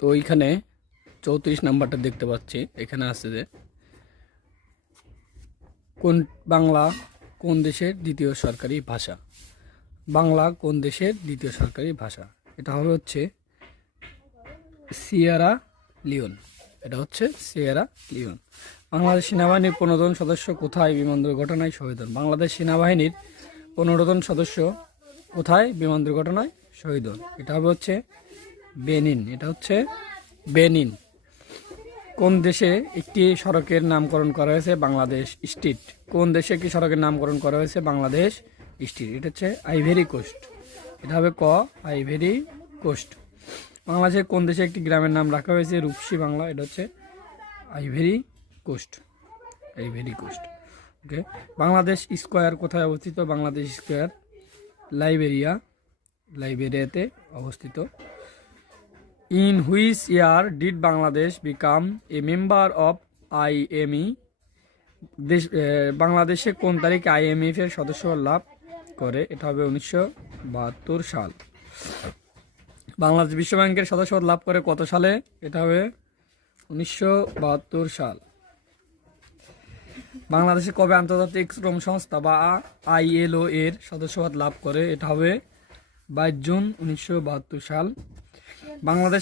তো এইখানে 34 নাম্বারটা দেখতে পাচ্ছি, এখানে আছে যে কোন বাংলা কোন দেশের দ্বিতীয় সরকারি ভাষা। বাংলা কোন দেশের দ্বিতীয় সরকারি ভাষা? এটা হচ্ছে সিয়েরা লিওন। এটা হচ্ছে সিয়েরা লিওন। বাংলাদেশ সেনাবাহিনীর 15 জন সদস্য কোথায় বিমান দুর্ঘটনায় শহীদ হন? বাংলাদেশ সেনাবাহিনীর 15 জন সদস্য কোথায় বিমান দুর্ঘটনায় শহীদ হন? এটা হচ্ছে বেনিন। এটা হচ্ছে বেনিন। কোন দেশে একটি সড়কের নামকরণ করা হয়েছে বাংলাদেশ স্ট্রিট? কোন দেশে একটি সড়কের নামকরণ করা হয়েছে বাংলাদেশ স্ট্রিট? এটা হচ্ছে আইভেরি কোস্ট। এটা হবে ক, আইভেরি কোস্ট। বাংলাদেশের কোন দেশে একটি গ্রামের নাম রাখা হয়েছে রূপসী বাংলা? এটা হচ্ছে আইভেরি কোস্ট, আইভেরি কোস্ট। ওকে। বাংলাদেশ স্কোয়ার কোথায় অবস্থিত? বাংলাদেশ স্কোয়ার লাইবেরিয়া, লাইবেরিয়াতে অবস্থিত। In which year did Bangladesh become a member of IME? বাংলাদেশে কোন তারিখে IMF এর সদস্য লাভ করে? এটা হবে 1972 সাল। বাংলাদেশ বিশ্ব ব্যাংকের সদস্য লাভ করে কত সালে? এটা হবে 1972 সাল। বাংলাদেশে কবে আন্তর্জাতিক শ্রম সংস্থা বা ILO এর সদস্যপদ লাভ করে? এটা হবে 22 জুন 1972 সাল। বাংলাদেশ